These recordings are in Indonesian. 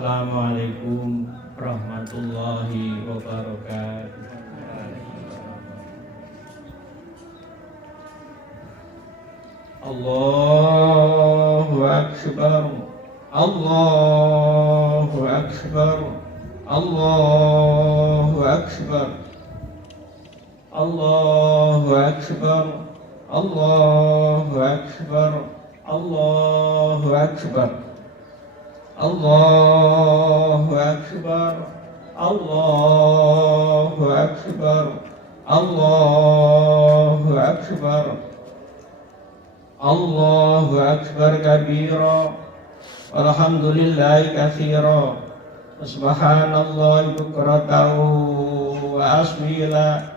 Assalamualaikum warahmatullahi wabarakatuh. Allahu Akbar, Allahu Akbar, Allahu Akbar, Allahu Akbar, Allahu Akbar, Allahu Akbar, Allahu Akbar, Allahu Akbar, Allahu Akbar, Allahu Akbar kabira, walhamdulillahi katsira, subhanallahi bukratan wa asmila,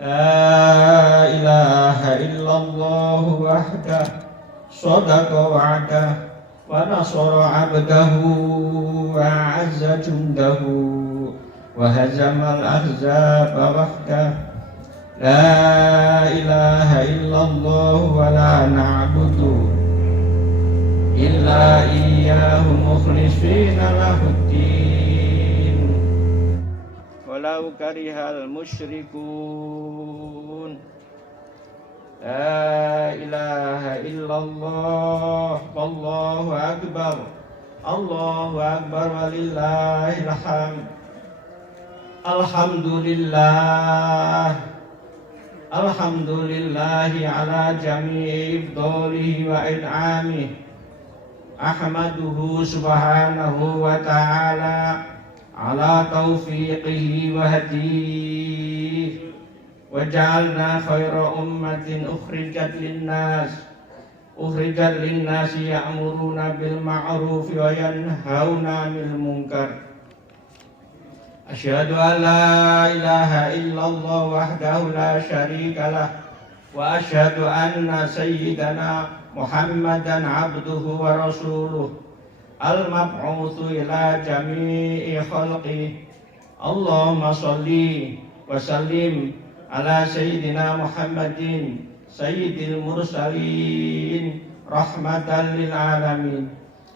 la ilaha illallah wahdah, sadaqa wa'dah, wa nasara 'abdahu wa 'azza jundahu wa hazamal ahzaba wahdah. La ilaha illallah wa la na'budu illa iyyahu mukhlishina lahuddin walau karihal musyrikun. La ilaha illallah wallahu akbar, Allahu akbar walillahil hamd. Alhamdulillah, alhamdulillahi ala jami'i ibdalihi wa in'amihi. Ahmaduhu subhanahu wa ta'ala ala taufiqihi wa hadihi. Wa ja'alna khayra ummatin ukhrijat linnasi ya'muruna bil ma'rufi wa yanhauna 'anil munkar. Asyhadu an la ilaha illallah wahdahu la syarika lah, wa asyhadu anna sayyidana Muhammadan abduhu wa rasuluh, al-mab'utsu ila jami'i khalqi. Allahumma sholli wa sallim ala sayyidina Muhammadin sayyidil mursalin rahmatan lil alamin,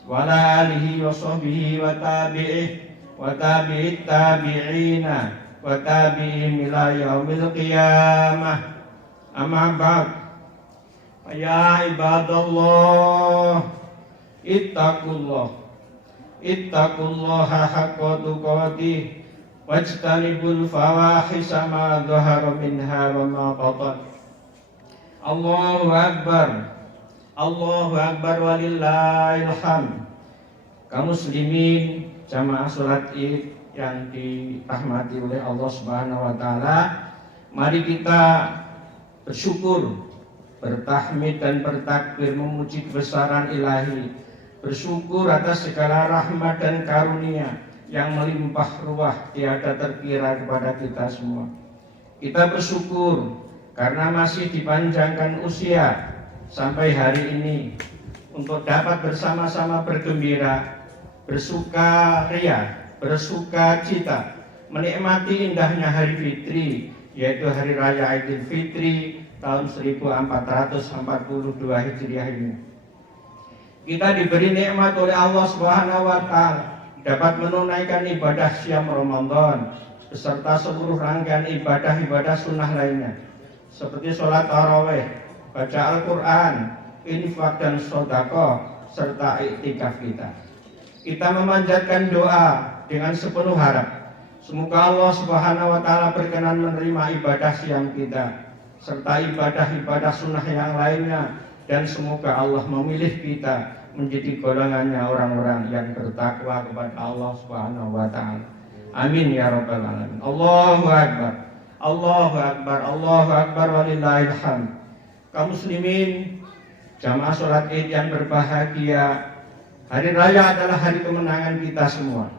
wa ala alihi wa sahbihi wa tabi'ihi wa tabi'it tabi'ina wa tabi'ihim ila yaumil qiyamah. Amma ba'd, ya ibadallah, ittaqullaha haqqa tuqatih wajtanibul fawahisha ma dhahara minha wa ma batan. Allahu akbar, Allahu akbar walillahil hamd. Kaum muslimin jamaah salat Id yang dirahmati oleh Allah Subhanahu wa taala, mari kita bersyukur, bertahmid dan bertakbir memuji kebesaran ilahi, bersyukur atas segala rahmat dan karunia yang melimpah ruah tiada terkira kepada kita semua. Kita bersyukur karena masih dipanjangkan usia sampai hari ini untuk dapat bersama-sama bergembira, bersukaria, bersuka cita, menikmati indahnya hari fitri, yaitu hari raya Idul Fitri tahun 1442 Hijriah ini. Kita diberi nikmat oleh Allah Subhanahu wa taala dapat menunaikan ibadah Syam Ramadan beserta seluruh rangkaian ibadah-ibadah sunnah lainnya seperti sholat tarawih, baca Al-Quran, infak dan sedekah serta iktikaf kita. Kita memanjatkan doa dengan sepenuh harap semoga Allah Subhanahu wa taala berkenan menerima ibadah siang kita serta ibadah-ibadah sunnah yang lainnya, dan semoga Allah memilih kita menjadi golongannya orang-orang yang bertakwa kepada Allah Subhanahu wa taala. Amin ya rabbal alamin. Allahu akbar, Allahu akbar, Allahu akbar walillahil hamd. Kaum muslimin jamaah salat Id yang berbahagia, hari raya adalah hari kemenangan kita semua.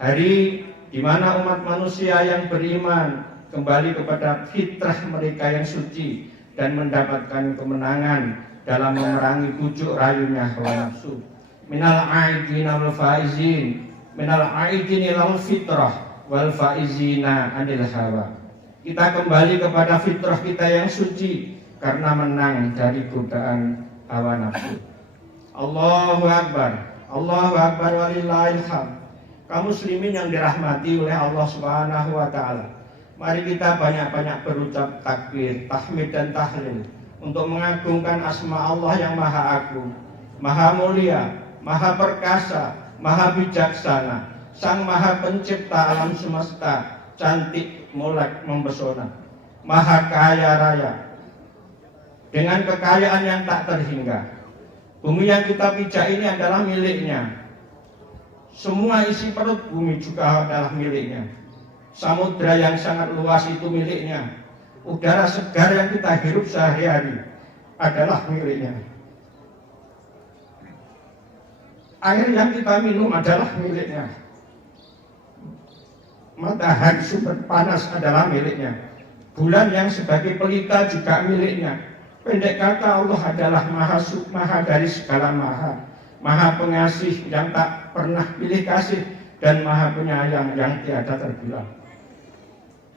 Hari di mana umat manusia yang beriman kembali kepada fitrah mereka yang suci dan mendapatkan kemenangan dalam memerangi bujuk rayunya hawa nafsu. Minal aidin wal faizin, minal aidin ilal fitrah wal faizina anil hawa. Kita kembali kepada fitrah kita yang suci karena menang dari godaan hawa nafsu. Allahu akbar, Allahu akbar walillahil hamd. kaum muslimin yang dirahmati oleh Allah Subhanahu wa taala. Mari kita banyak-banyak berucap takbir, tahmid dan tahlil untuk mengagungkan asma Allah yang maha agung, maha mulia, maha perkasa, maha bijaksana, sang maha pencipta alam semesta, cantik, molek, mempesona, maha kaya raya, dengan kekayaan yang tak terhingga. Bumi yang kita pijak ini adalah miliknya. Semua isi perut bumi juga adalah miliknya. Samudra yang sangat luas itu miliknya. Udara segar yang kita hirup sehari-hari adalah miliknya. Air yang kita minum adalah miliknya. Matahari sumber panas adalah miliknya. Bulan yang sebagai pelita juga miliknya. Pendek kata, Allah adalah maha dari segala maha, maha pengasih yang tak pernah pilih kasih, dan maha penyayang yang tiada terbilang.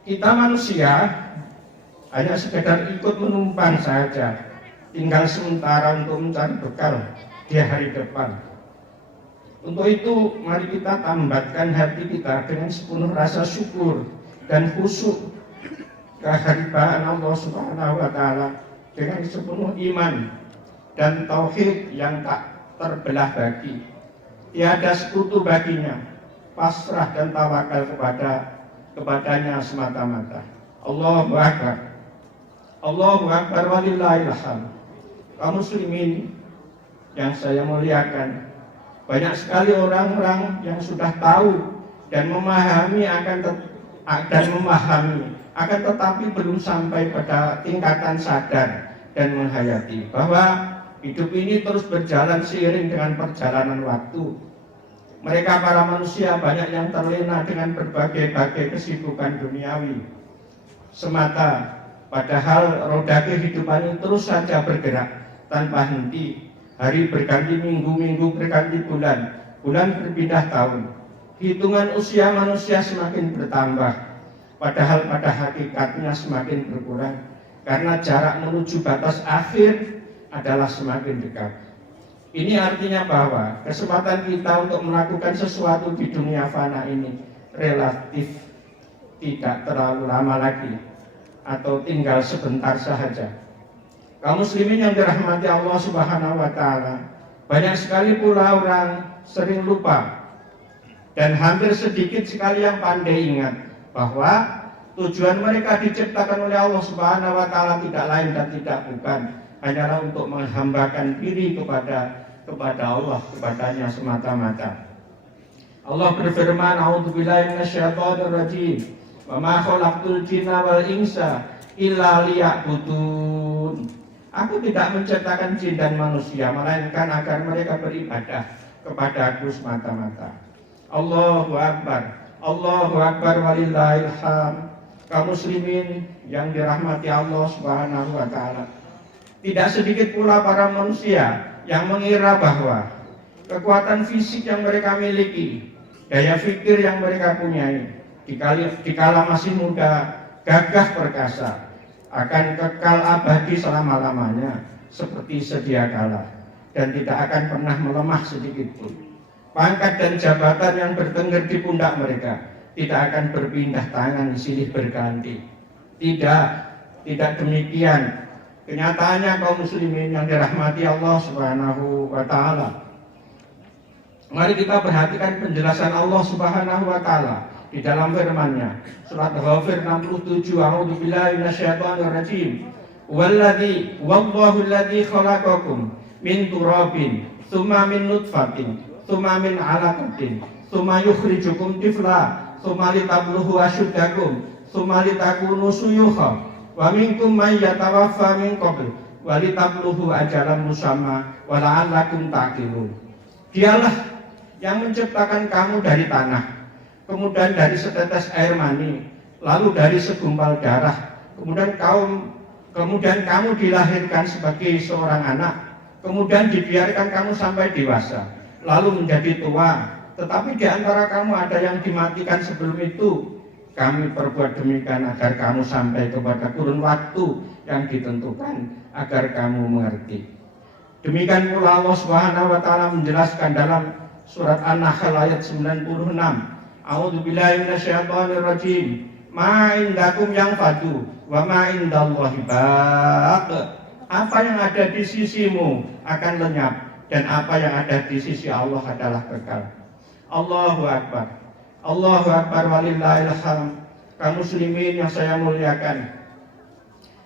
Kita manusia hanya sekedar ikut menumpang saja, tinggal sementara untuk mencari bekal di hari depan. Untuk itu mari kita tambatkan hati kita dengan sepenuh rasa syukur dan khusyuk kehadiran Allah Subhanahu wa taala, dengan sepenuh iman dan tauhid yang tak terbelah bagi. Tiada sekutu baginya, pasrah dan tawakal kepadanya semata-mata. Allahu Akbar. Allahu Akbar walillahil hamd. Kaum muslimin yang saya muliakan, banyak sekali orang-orang yang sudah tahu dan memahami akan tetapi belum sampai pada tingkatan sadar dan menghayati bahwa hidup ini terus berjalan seiring dengan perjalanan waktu. Mereka para manusia banyak yang terlena dengan berbagai-bagai kesibukan duniawi semata, padahal roda kehidupan ini terus saja bergerak tanpa henti. Hari berganti minggu, minggu berganti bulan, bulan berpindah tahun. Hitungan usia manusia semakin bertambah, padahal pada hakikatnya semakin berkurang, karena jarak menuju batas akhir adalah semakin dekat. Ini artinya bahwa kesempatan kita untuk melakukan sesuatu di dunia fana ini relatif tidak terlalu lama lagi, atau tinggal sebentar saja. Kaum muslimin yang dirahmati Allah Subhanahu wa taala, banyak sekali pula orang sering lupa dan hampir sedikit sekali yang pandai ingat bahwa tujuan mereka diciptakan oleh Allah Subhanahu wa taala tidak lain dan tidak bukan hanyalah untuk menghambakan diri kepada Allah, kepadanya semata-mata. Allah berfirman, a'udzubillahi minasyaitonir rajim, wa ma khalaqtul jinna wal insa illa liya'budun. Aku tidak menciptakan jin dan manusia melainkan agar mereka beribadah kepada-Aku semata-mata. Allahu Akbar. Allahu Akbar walillahil hamd. Kaum muslimin yang dirahmati Allah Subhanahu wa taala, tidak sedikit pula para manusia yang mengira bahwa kekuatan fisik yang mereka miliki, daya pikir yang mereka punyai, dikala masih muda, gagah perkasa, akan kekal abadi selama-lamanya seperti sedia kala dan tidak akan pernah melemah sedikit pun. Pangkat dan jabatan yang bertengger di pundak mereka tidak akan berpindah tangan silih berganti. Tidak demikian. Kenyataannya kaum muslimin yang dirahmati Allah Subhanahu wa taala, mari kita perhatikan penjelasan Allah Subhanahu wa taala di dalam firman-Nya. Surat Ghafir 67, a'udzubillahi minasyaitonir rajim. Wallahu alladzi khalaqakum min turabin, tsumma min nutfatin, tsumma min 'alaqatin, tsumma yukhrijukum tifla, tsumma litablughu asyuddakum, tsumma litakunu syuyukha. Wa minkum may yatawaffa min qabl wa litabluhu ajalan musamma wa la'allakum ta'qilun. Dialah yang menciptakan kamu dari tanah, kemudian dari setetes air mani, lalu dari segumpal darah, kemudian kamu dilahirkan sebagai seorang anak, kemudian dibiarkan kamu sampai dewasa, lalu menjadi tua. Tetapi di antara kamu ada yang dimatikan sebelum itu. Kami perbuat demikian agar kamu sampai kepada kurun waktu yang ditentukan, agar kamu mengerti. Demikian pula Allah Subhanahu wa taala menjelaskan dalam surat An-Nahl ayat 96, A'udzubillahi minasyaitonirrajim. Ma indakum yanfadu wa ma indallahi baq. Apa yang ada di sisimu akan lenyap dan apa yang ada di sisi Allah adalah kekal. Allahu Akbar. Allahu Akbar walillahil hamd. Kaum muslimin yang saya muliakan,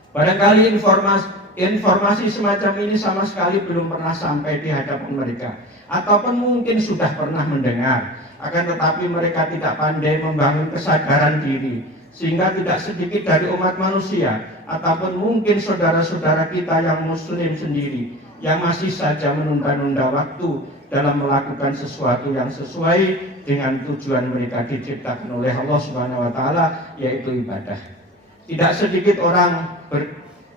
barangkali informasi semacam ini sama sekali belum pernah sampai di hadapan mereka, ataupun mungkin sudah pernah mendengar, akan tetapi mereka tidak pandai membangun kesadaran diri, sehingga tidak sedikit dari umat manusia ataupun mungkin saudara-saudara kita yang muslim sendiri yang masih saja menunda-nunda waktu dalam melakukan sesuatu yang sesuai dengan tujuan mereka diciptakan oleh Allah Subhanahu wa taala, yaitu ibadah. Tidak sedikit orang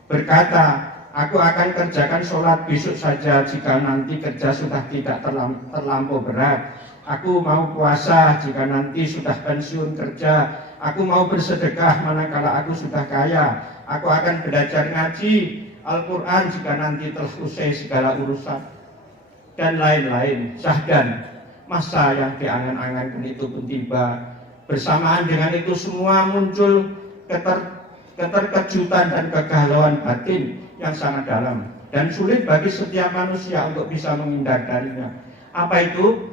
berkata, aku akan kerjakan sholat besok saja jika nanti kerja sudah tidak terlampau berat. Aku mau puasa jika nanti sudah pensiun kerja. Aku mau bersedekah manakala aku sudah kaya. Aku akan belajar ngaji Al-Quran jika nanti telah usai segala urusan, dan lain-lain. Sahdan, masa yang diangan-angankan itu pun tiba. Bersamaan dengan itu semua muncul keterkejutan dan kegalauan batin yang sangat dalam dan sulit bagi setiap manusia untuk bisa menghindarinya. Apa itu?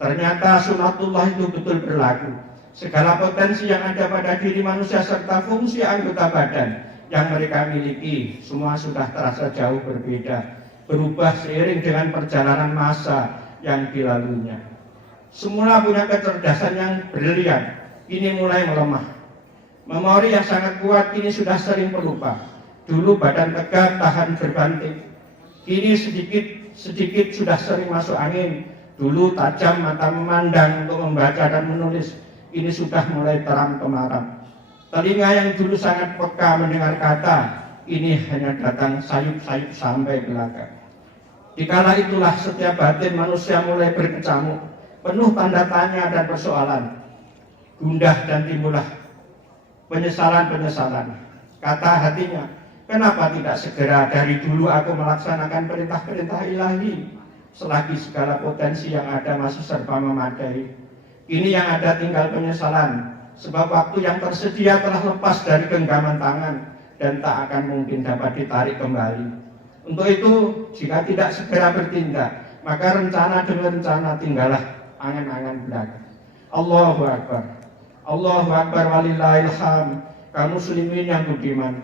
Ternyata sunatullah itu betul berlaku. Segala potensi yang ada pada diri manusia serta fungsi anggota badan yang mereka miliki semua sudah terasa jauh berbeda, berubah seiring dengan perjalanan masa yang dilaluinya. Semula punya kecerdasan yang brilian, kini mulai melemah. Memori yang sangat kuat kini sudah sering pelupa. Dulu badan tegak tahan berbanting, kini sedikit sudah sering masuk angin. Dulu tajam mata memandang untuk membaca dan menulis, kini sudah mulai terang temaram. Telinga yang dulu sangat peka mendengar kata, ini hanya datang sayup-sayup sampai belakang. Dikala itulah setiap batin manusia mulai berkecamuk, penuh tanda tanya dan persoalan. Gundah dan timbullah penyesalan-penyesalan. Kata hatinya, kenapa tidak segera dari dulu aku melaksanakan perintah-perintah ilahi, selagi segala potensi yang ada masih serba memadai. Kini yang ada tinggal penyesalan, sebab waktu yang tersedia telah lepas dari genggaman tangan dan tak akan mungkin dapat ditarik kembali. Untuk itu, jika tidak segera bertindak, maka rencana demi rencana tinggallah angan-angan belaka. Allahu Akbar. Allahu Akbar walillahil hamd. Kaum muslimin yang budiman,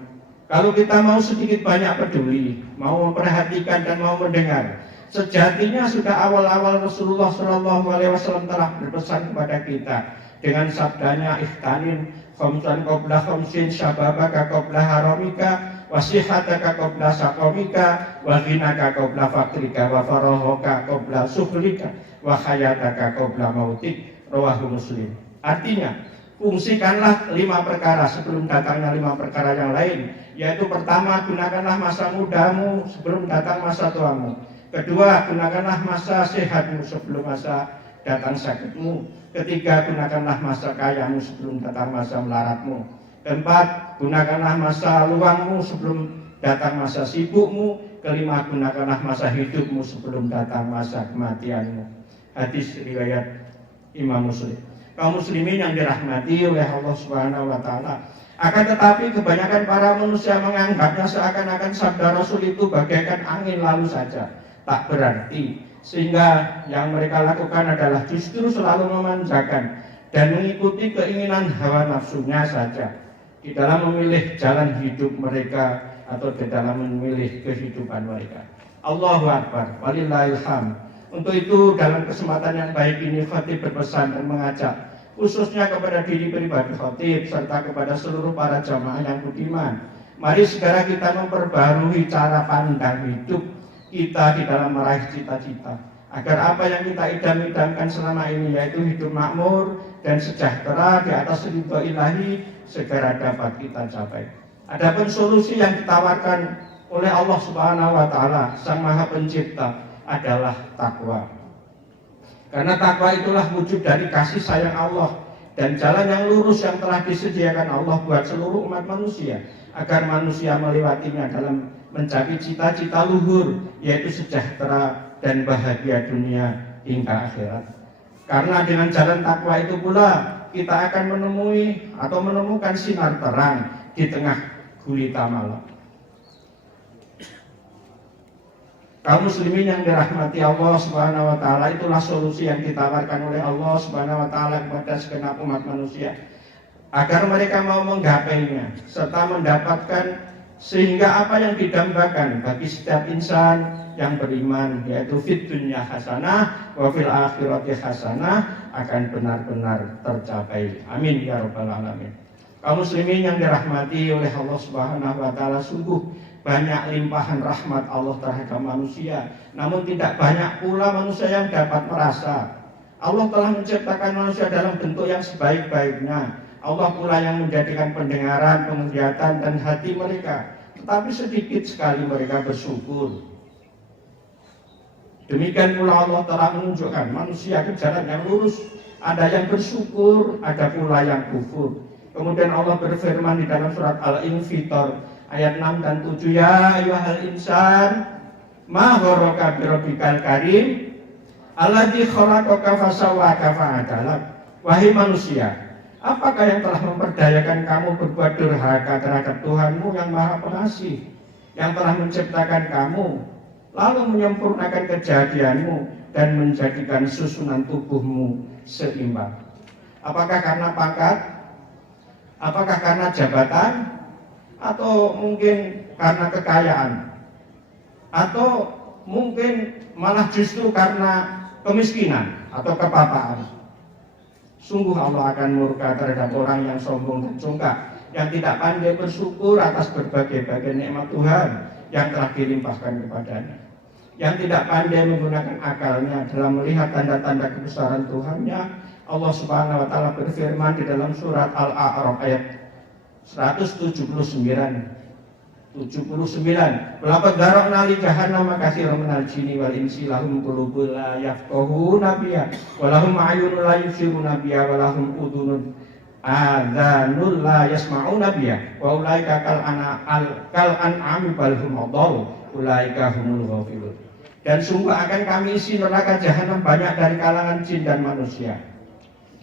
kalau kita mau sedikit banyak peduli, mau memperhatikan dan mau mendengar, sejatinya sudah awal-awal Rasulullah SAW telah berpesan kepada kita dengan sabdanya, ihtanin khamsan qabla khamsin, syababaka qabla haramika, wasihataka qabla saqamika, wa ghinaka qabla fakrika, wa farahaka qabla sukhlika, wa hayataka qabla mautik. Rawahu Muslim. Artinya, fungsikanlah 5 perkara sebelum datangnya 5 perkara yang lain, yaitu pertama, gunakanlah masa mudamu sebelum datang masa tuamu. Kedua, gunakanlah masa sehatmu sebelum masa datang sakitmu. Ketiga, gunakanlah masa kayamu sebelum datang masa melaratmu. Keempat, gunakanlah masa luangmu sebelum datang masa sibukmu. Kelima, gunakanlah masa hidupmu sebelum datang masa kematianmu. Hadis riwayat Imam Muslim. Kaum muslimin yang dirahmati oleh Allah Subhanahu wa taala, akan tetapi kebanyakan para manusia menganggapnya seakan-akan sabda Rasul itu bagaikan angin lalu saja, tak berarti, sehingga yang mereka lakukan adalah justru selalu memanjakan dan mengikuti keinginan hawa nafsunya saja di dalam memilih jalan hidup mereka atau di dalam memilih kehidupan mereka. Allahu Akbar walillahil hamd. Untuk itu dalam kesempatan yang baik ini khatib berpesan dan mengajak khususnya kepada diri pribadi khatib serta kepada seluruh para jamaah yang budiman, mari segera kita memperbarui cara pandang hidup kita di dalam meraih cita-cita, agar apa yang kita idam-idamkan selama ini, yaitu hidup makmur dan sejahtera di atas ridho ilahi, segera dapat kita capai. Adapun solusi yang ditawarkan oleh Allah Subhanahu wa taala, Sang Maha Pencipta, adalah takwa. Karena takwa itulah wujud dari kasih sayang Allah dan jalan yang lurus yang telah disediakan Allah buat seluruh umat manusia, agar manusia melewatinya dalam mencapai cita-cita luhur, yaitu sejahtera dan bahagia dunia hingga akhirat. Karena dengan jalan takwa itu pula kita akan menemui atau menemukan sinar terang di tengah gulita malam. Kaum muslimin yang dirahmati Allah Subhanahu wa taala, itulah solusi yang ditawarkan oleh Allah Subhanahu wa taala kepada segenap umat manusia agar mereka mau menggapainya serta mendapatkan sehingga apa yang didambakan bagi setiap insan yang beriman, yaitu fid dunya hasanah wa fil akhirati hasanah, akan benar-benar tercapai. Amin ya rabbal alamin. Kaum muslimin yang dirahmati oleh Allah Subhanahu wa taala, sungguh banyak limpahan rahmat Allah terhadap manusia, namun tidak banyak pula manusia yang dapat merasa. Allah telah menciptakan manusia dalam bentuk yang sebaik-baiknya. Allah pula yang menjadikan pendengaran, penglihatan dan hati mereka, tetapi sedikit sekali mereka bersyukur. Demikian pula Allah telah menunjukkan manusia ke jalan yang lurus. Ada yang bersyukur, ada pula yang kufur. Kemudian Allah berfirman di dalam surat Al-Infitor ayat 6 dan 7, ya ayyuhal insan ma gharraka birabbikal karim alladzi khalaqaka fasawwaka fa'adalak. Wahai manusia, apakah yang telah memperdayakan kamu berbuat durhaka terhadap Tuhanmu yang Maha Pengasih, yang telah menciptakan kamu lalu menyempurnakan kejadianmu dan menjadikan susunan tubuhmu seimbang? Apakah karena pangkat? Apakah karena jabatan? Atau mungkin karena kekayaan? Atau mungkin malah justru karena kemiskinan atau kepapaan? Sungguh Allah akan murka terhadap orang yang sombong dan congkak, yang tidak pandai bersyukur atas berbagai-bagai nikmat Tuhan yang telah dilimpahkan kepadanya, yang tidak pandai menggunakan akalnya dalam melihat tanda-tanda kebesaran Tuhannya. Allah Subhanahu wa taala berfirman di dalam surat Al-A'raf ayat 179, Walaqad dzara'na li jahannam katsiran minal jinni wal insi lahum qulubun la yafqahuna biha wa lahum a'yunun la yubsiruna biha wa lahum udhunun adzanun la yasma'una biha wa ulaika kal an'ami bal hum adall ulaika humul ghafilun. Dan sungguh akan kami isi neraka jahanam banyak dari kalangan jin dan manusia.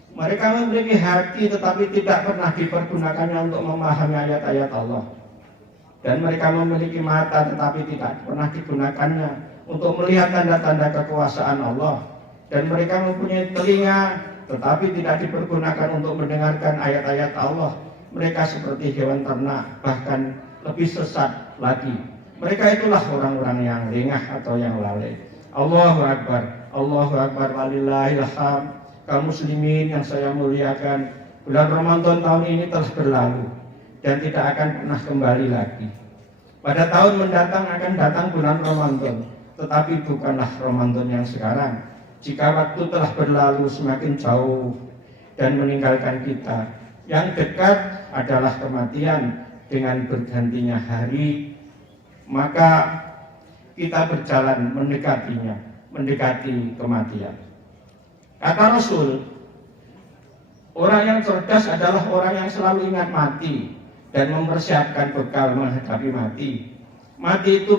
Mereka memiliki hati tetapi tidak pernah dipergunakannya untuk memahami ayat-ayat Allah. Dan mereka memiliki mata tetapi tidak pernah digunakannya untuk melihat tanda-tanda kekuasaan Allah. Dan mereka mempunyai telinga tetapi tidak dipergunakan untuk mendengarkan ayat-ayat Allah. Mereka seperti hewan ternak, bahkan lebih sesat lagi. Mereka itulah orang-orang yang lengah atau yang lalai. Allahu Akbar, Allahu Akbar, walillahil hamd. Kaum muslimin yang saya muliakan, bulan Ramadan tahun ini telah berlalu dan tidak akan pernah kembali lagi. Pada tahun mendatang akan datang bulan Ramadan, tetapi bukanlah Ramadan yang sekarang. Jika waktu telah berlalu semakin jauh dan meninggalkan kita, yang dekat adalah kematian dengan bergantinya hari, maka kita berjalan mendekatinya, mendekati kematian. Kata Rasul, orang yang cerdas adalah orang yang selalu ingat mati dan mempersiapkan bekal menghadapi mati. Mati itu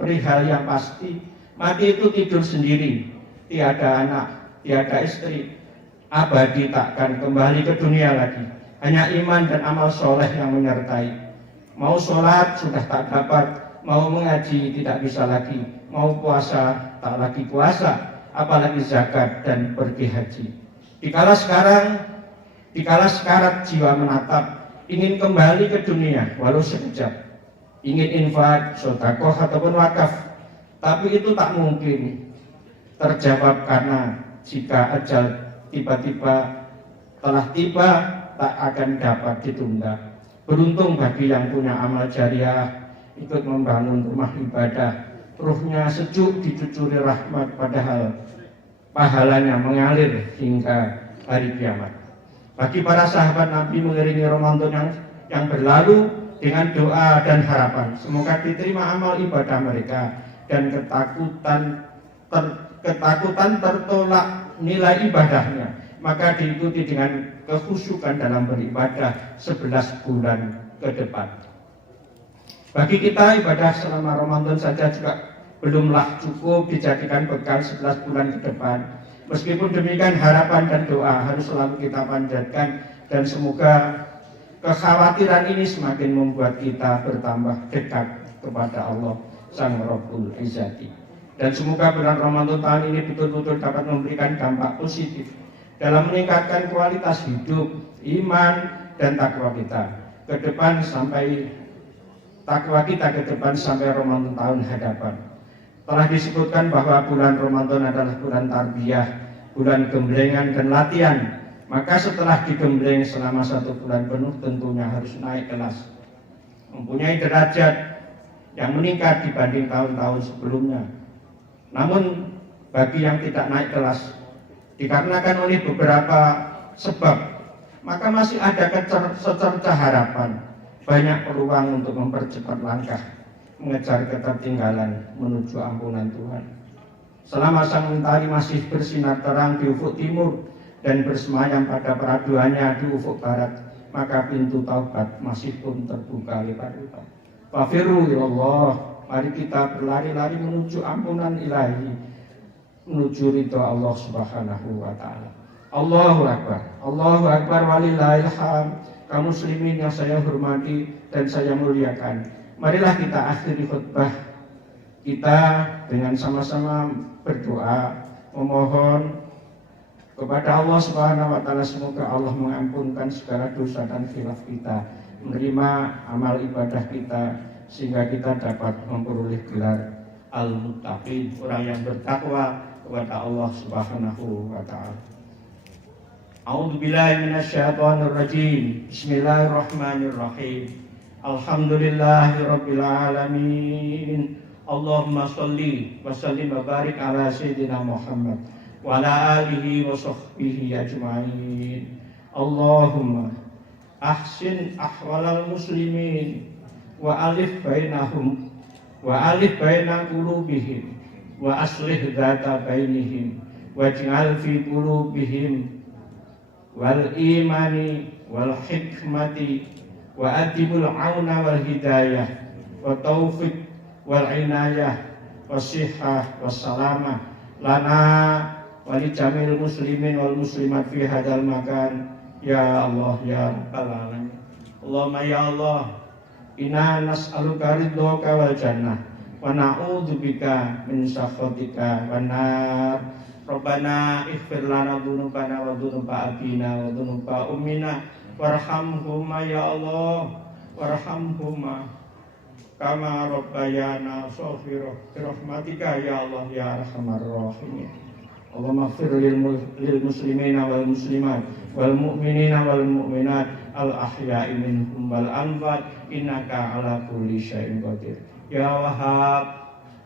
perihal yang pasti. Mati itu tidur sendiri, tiada anak, tiada istri, abadi takkan kembali ke dunia lagi. Hanya iman dan amal soleh yang menyertai. Mau sholat sudah tak dapat, mau mengaji tidak bisa lagi, mau puasa tak lagi puasa, apalagi zakat dan pergi haji. Dikala sekarat jiwa menatap, ingin kembali ke dunia walau sekejap, ingin infak, sedekah ataupun wakaf, tapi itu tak mungkin terjawab karena jika ajal tiba-tiba telah tiba, tak akan dapat ditunda. Beruntung bagi yang punya amal jariah, ikut membangun rumah ibadah, ruhnya sejuk dicucuri rahmat, padahal pahalanya mengalir hingga hari kiamat. Bagi para sahabat Nabi mengiringi Ramadan yang berlalu dengan doa dan harapan, semoga diterima amal ibadah mereka dan ketakutan tertolak nilai ibadahnya, maka diikuti dengan kekhusyukan dalam beribadah 11 bulan ke depan. Bagi kita, ibadah selama Ramadan saja juga belumlah cukup dijadikan bekal 11 bulan ke depan. Meskipun demikian, harapan dan doa harus selalu kita panjatkan, dan semoga kekhawatiran ini semakin membuat kita bertambah dekat kepada Allah Sang Rabbul Izzati. Dan semoga bulan Ramadan tahun ini betul-betul dapat memberikan dampak positif dalam meningkatkan kualitas hidup, iman, dan takwa kita ke depan sampai Ramadan tahun hadapan. Telah disebutkan bahwa bulan Ramadan adalah bulan tarbiyah, bulan gemblengan dan latihan. Maka setelah digembleng selama 1 bulan penuh, tentunya harus naik kelas, mempunyai derajat yang meningkat dibanding tahun-tahun sebelumnya. Namun bagi yang tidak naik kelas, dikarenakan oleh beberapa sebab, maka masih ada secercah harapan, banyak peluang untuk mempercepat langkah mengejar ketertinggalan menuju ampunan Tuhan. Selama sang mentari masih bersinar terang di ufuk timur dan bersemayam pada peraduannya di ufuk barat, maka pintu taubat masih pun terbuka lebar-lebar. Fafirru ilallah, mari kita berlari-lari menuju ampunan ilahi, menuju ridho Allah Subhanahu wa ta'ala. Allahu Akbar walillahil hamd. Kaum muslimin yang saya hormati dan saya muliakan, marilah kita akhiri khutbah kita dengan sama-sama berdoa, memohon kepada Allah Subhanahu wa ta'ala, semoga Allah mengampunkan segala dosa dan khilaf kita, menerima amal ibadah kita, sehingga kita dapat memperoleh gelar al-muttaqin, orang yang bertakwa kepada Allah Subhanahu wa ta'ala. A'udzubillahi minasyaitonir rajim. Bismillahirrahmanirrahim. Alhamdulillahirabbil alamin. Allahumma shalli wa sallim wa barik ala sayyidina Muhammad wa ala alihi wa sahbihi ajma'in. Allahumma ahsin ahwalal muslimin wa alif bainahum wa alif baina qulubihim wa aslih dzata bainihim waj'al fi qulubihim wal imani wal hikmati wa adibul auna wal hidayah wa taufiq wal inayah wa sihhah wa salamah lana wa li jamil muslimin wal muslimat fi hadzal makan, ya Allah ya rabbal alamin. Allahumma ya Allah, inna nas'aluka ridhoka wal jannah wa na'udzubika min sakhatika wan nar. Rabbana ighfir lana dzunubana wa dzunuba abina wa dzunuba ummina warhamhuma ya Allah, warhamhuma kama rabbayana shaghira bi rahmatika ya Allah ya arhamar rahimin. Allahumma ighfir lil muslimina wal muslimat wal mu'minina wal mu'minat al ahya'i minhum wal amwat innaka ala kulli syai'in qadir. Ya Wahhab,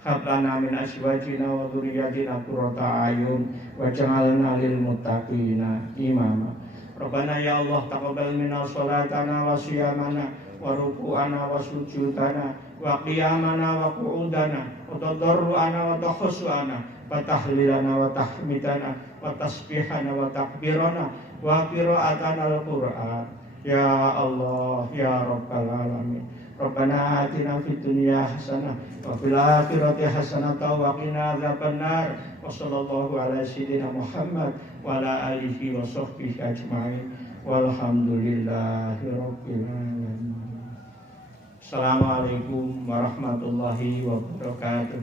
hab lana min azwajina wa dzurriyyatina qurrata a'yun waj'alna lil muttaqina imama. Rabbana ya Allah, taqabbal minna sholatana wa siyamana wa ruku'ana wa sujudana wa qiyamana wa qu'udana wa tadarru'ana wa takhusu'ana wa tahlilana wa tahmidana wa tasbihana wa takbirana wa qira'atana al-Qur'an. Ya Allah ya Rabbal alamin. Rabbana atina fid dunya hasanah wa fil akhirati hasanah wa qina adzabannar. Wa sallallahu ala sayyidina Muhammad wa ala alihi wa sahbihi ajma'in. Walhamdulillahi rabbil alamin. Assalamualaikum warahmatullahi wabarakatuh.